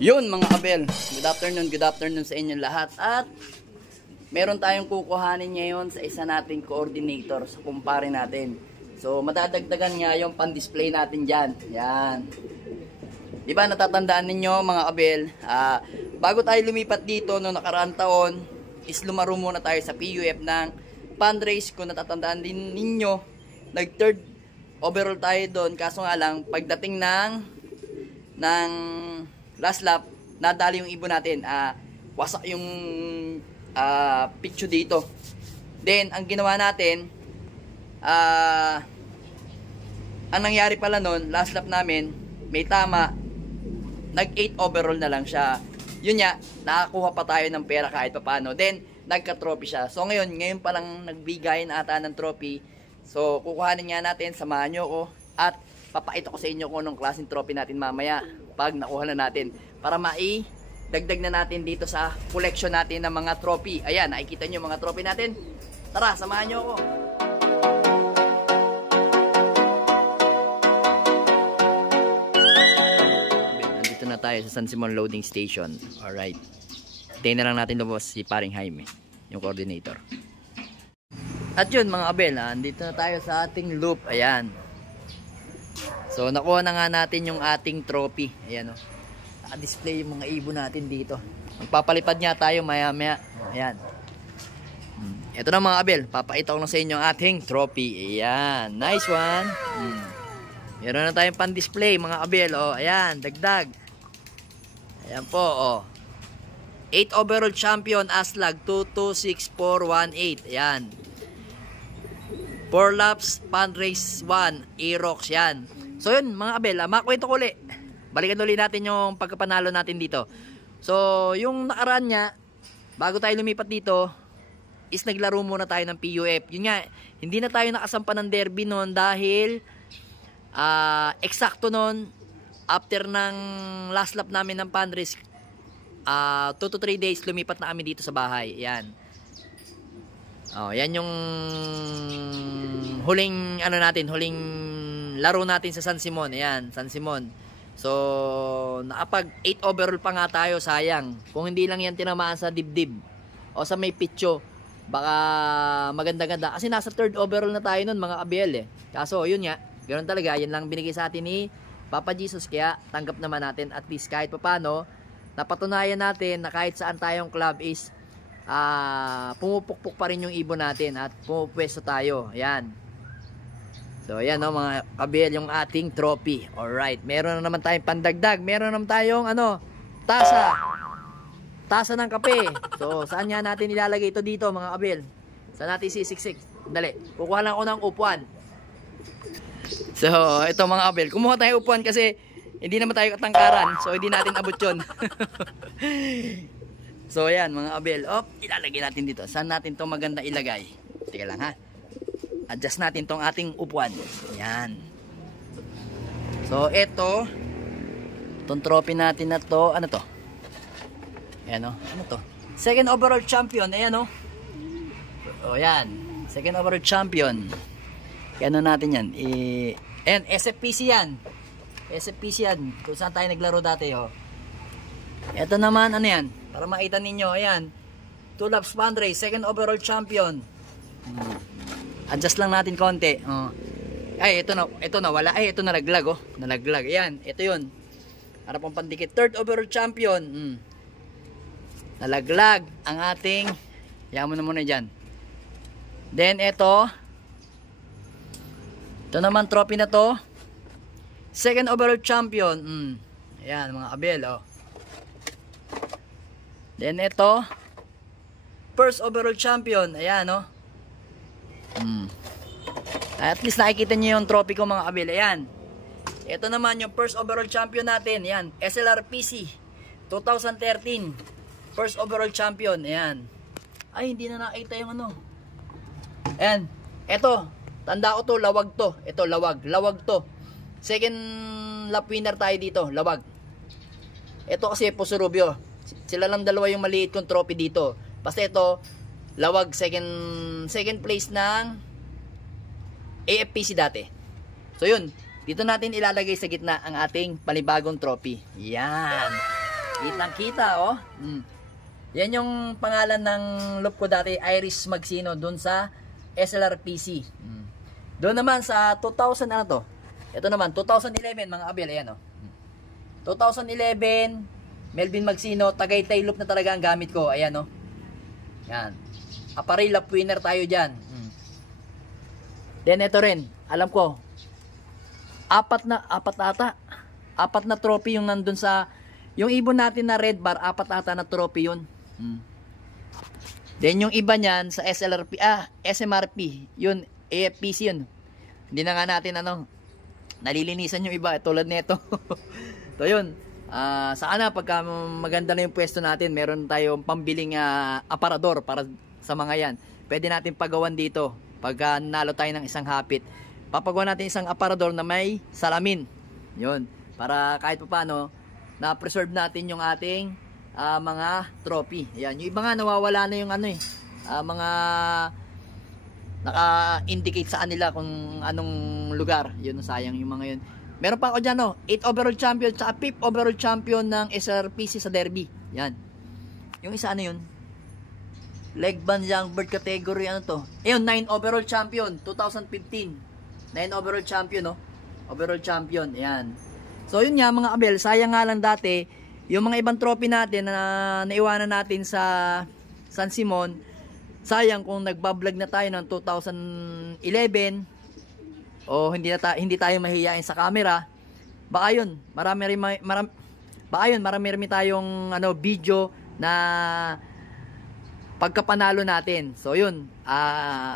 Yun mga kabel, good afternoon sa inyo lahat. At meron tayong kukuhanin ngayon sa isa nating coordinator sa kumpare natin. So madadagdagan nga yung pan-display natin dyan. Yan. Diba natatandaan ninyo mga kabel, bago tayo lumipat dito noong nakaraang taon, is lumaro muna tayo sa PUF ng fundraise. Kung natatandaan din ninyo, nag third overall tayo doon. Kaso nga lang, pagdating ng last lap, nadali yung ibon natin. Wasak yung picture dito. Then, ang ginawa natin, ang nangyari pala nun, last lap namin, may tama, nag 8 overall na lang siya. Yun nga, nakakuha pa tayo ng pera kahit pa paano. Then, nagka-trophy siya. So, ngayon palang nagbigay na ata ng trophy. So, kukuhanin nga natin, samahan nyo ko. At, papakita ko sa inyo kung anong klaseng trophy natin mamaya pag nakuha na natin. Para dagdag na natin dito sa collection natin ng mga trophy. Ayan, nakikita nyo mga trophy natin. Tara, samahan nyo ako. Nandito na tayo sa San Simon Loading Station. Alright. Hintayin na lang natin lumabas si paring Jaime, yung coordinator. At yun mga kabel, andito na tayo sa ating loop. Ayan. So nakuha na nga natin yung ating trophy. Ayan o. Naka-display yung mga ibon natin dito. Magpapalipad nga tayo maya maya. Ayan. Ito na mga kabel. Papakita ko lang sa inyo ang ating trophy. Ayan. Nice one. Meron na tayong pan-display mga kabel. O, ayan. Dagdag. Ayan po. O. 8 overall champion Aslag 226418. Ayan. 4 laps fundraise 1 Aerox. Yan. So yun mga kabel, makwento ko ulit. Balikan ulit natin yung pagkapanalo natin dito. So yung nakaraan niya, bago tayo lumipat dito, is naglaro muna tayo ng PUF. Yun nga, hindi na tayo nakasampa ng derby noon dahil eksakto noon, after ng last lap namin ng fundraise, 2 to 3 days lumipat na kami dito sa bahay. Yan. Oh, yan yung huling huling laro natin sa San Simon. Ayan, San Simon. So, nakapag 8 overall pa nga tayo, sayang. Kung hindi lang yan tinamaan sa dibdib o sa may pitcho, baka maganda-ganda. Kasi nasa 3rd overall na tayo nun, mga kabel eh. Kaso, yun nga, ganoon talaga. Yan lang binigay sa atin ni Papa Jesus. Kaya, tanggap naman natin at least kahit papano, napatunayan natin na kahit saan tayong club is pumupukpuk pa rin yung ibon natin at pumupwesto tayo. Ayan. So ayan o mga kabel, yung ating trophy. Alright, meron na naman tayong pandagdag. Meron naman tayong tasa ng kape. So saan nga natin ilalagay ito dito mga kabel? Saan natin sisiksik? Dali, kukuha lang ako ng upuan. So ito mga kabel, kumuha tayo upuan kasi hindi naman tayo katangkaran. So hindi natin abot yun. So ayan mga kabel, ilalagay natin dito. Saan natin to maganda ilagay? Teka lang ha. Adjust natin tong ating upuan. Ayan. So, itong trophy natin na to, ano to? Ayan o. Ano to? Second overall champion. Ayan o. O, yan. Second overall champion. Ano natin yan? Ayan, SFPC yan. SFPC yan. Kung saan tayo naglaro dati o. Ito naman, ano yan? Para makita ninyo, ayan. 2 laps fundraise. Second overall champion. Adjust lang natin konti. Ay, ito na wala. Ay, ito nalaglag Nalaglag. Ayan, ito 'yun. Para pang pandikit. 3rd overall champion. Nalaglag ang ating. Yaman mo na muna diyan. Then ito naman trophy na to. Second overall champion. Ayan, mga kabel, Then ito first overall champion. Ayan, At least nakikita nyo yung trophy ko mga kabel. Ayan. Ito naman yung first overall champion natin. Ayan. SLRPC 2013. First overall champion. Ayan. Ay, hindi na nakita yung ano. Ayan. Ito. Tanda ko to. Lawag to. Ito, lawag. Lawag to. Second lap winner tayo dito. Lawag. Ito kasi Pusurubyo. Sila lang dalawa yung maliit kong trophy dito. Basta ito, lawag second place ng AFPC dati. So yun, dito natin ilalagay sa gitna ang ating panibagong trophy. Yan. Kitang-kita, oh. Yan yung pangalan ng loop ko dati, Iris Magsino, dun sa SLRPC. Doon naman sa 2000, ano to? Ito naman, 2011, mga abel, ayan, oh. 2011, Melvin Magsino, Tagaytay loop na talaga ang gamit ko, ayan, oh. Yan. Apparel lap winner tayo dyan. Then, ito rin, alam ko, apat na trophy yung nandun sa, yung ibon natin na red bar, 4 ata na trophy yun. Then yung iba niyan sa SMRP, yun, AFPC yun. Hindi na nga natin nalilinisan yung iba, tulad nito. So yun, sana pagka maganda na yung pwesto natin, meron tayong pambiling aparador para sa mga yan. Pwede natin pagawan dito, pagka nalo tayo ng isang hapit. Papagawa natin isang aparador na may salamin. Yun, para kahit pa paano, na-preserve natin yung ating mga trophy. Ayan, yung iba nga nawawala na yung mga naka-indicate sa kanila kung anong lugar. Yun, sayang yung mga yun. Meron pa ako dyan, 8 overall champion tsaka 5th overall champion ng SRPC sa derby. Yan. Yung isa yun? Leg band young bird category, ano to? Ayun, 9 overall champion 2015. 9 overall champion, overall champion. Ayan. So yun nga mga abel, sayang nga lang dati yung mga ibang trophy natin na naiwanan natin sa San Simon. Sayang kung nagbablog na tayo ng 2011 o hindi tayo mahihiyain sa camera. Baka yun, marami tayong video na pagkapanalo natin. So yun,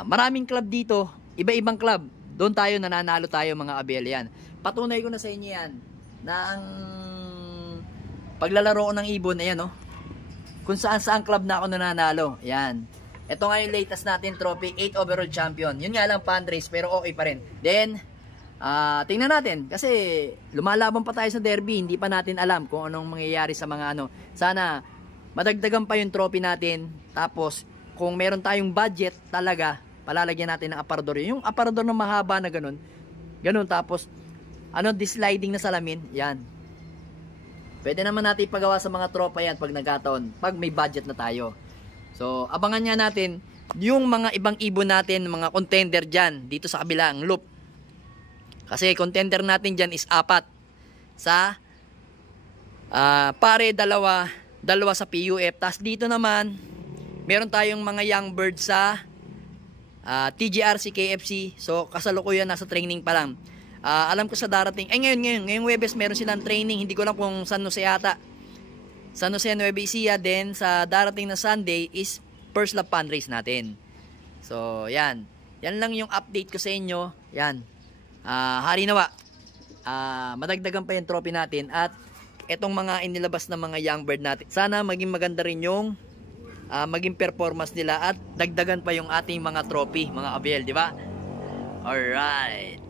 maraming club dito, iba-ibang club. Doon tayo nananalo tayo mga abel yan. Patunay ko na sa inyo yan na ang paglalaro ko ng ibon, ayan, kung saan club na ako nananalo. Ayan. Ito nga yung latest natin trophy, 8 overall champion. Yun nga lang fundraise, pero okay pa rin. Then, tingnan natin. Kasi, lumalaban pa tayo sa derby. Hindi pa natin alam kung anong mangyayari sa mga Sana, madagdagan pa yung trophy natin. Tapos, kung meron tayong budget talaga, palalagyan natin ng aparador. Yung aparador na mahaba na ganun. Tapos, disliding na salamin. Yan. Pwede naman natin ipagawa sa mga tropa yan pag nagkataon, pag may budget na tayo. So, abangan nga natin yung mga ibang ibon natin, mga contender dyan, dito sa kabilang loop. Kasi contender natin dyan is 4. Sa pare, dalawa sa PUF. Tapos dito naman, meron tayong mga young bird sa TGRC KFC. So, kasalukuyan, nasa training pa lang. Alam ko sa darating, ngayong Webes meron silang training, hindi ko lang kung San Jose yata. San Jose, Nueva Ecija, then sa darating na Sunday is first lap fundraise natin. So, yan. Yan lang yung update ko sa inyo. Yan. Hari nawa. Madagdagan pa yung trophy natin at etong mga inilabas na mga young bird natin. Sana maging maganda rin yung maging performance nila at dagdagan pa yung ating mga trophy, mga abel, di ba? Alright.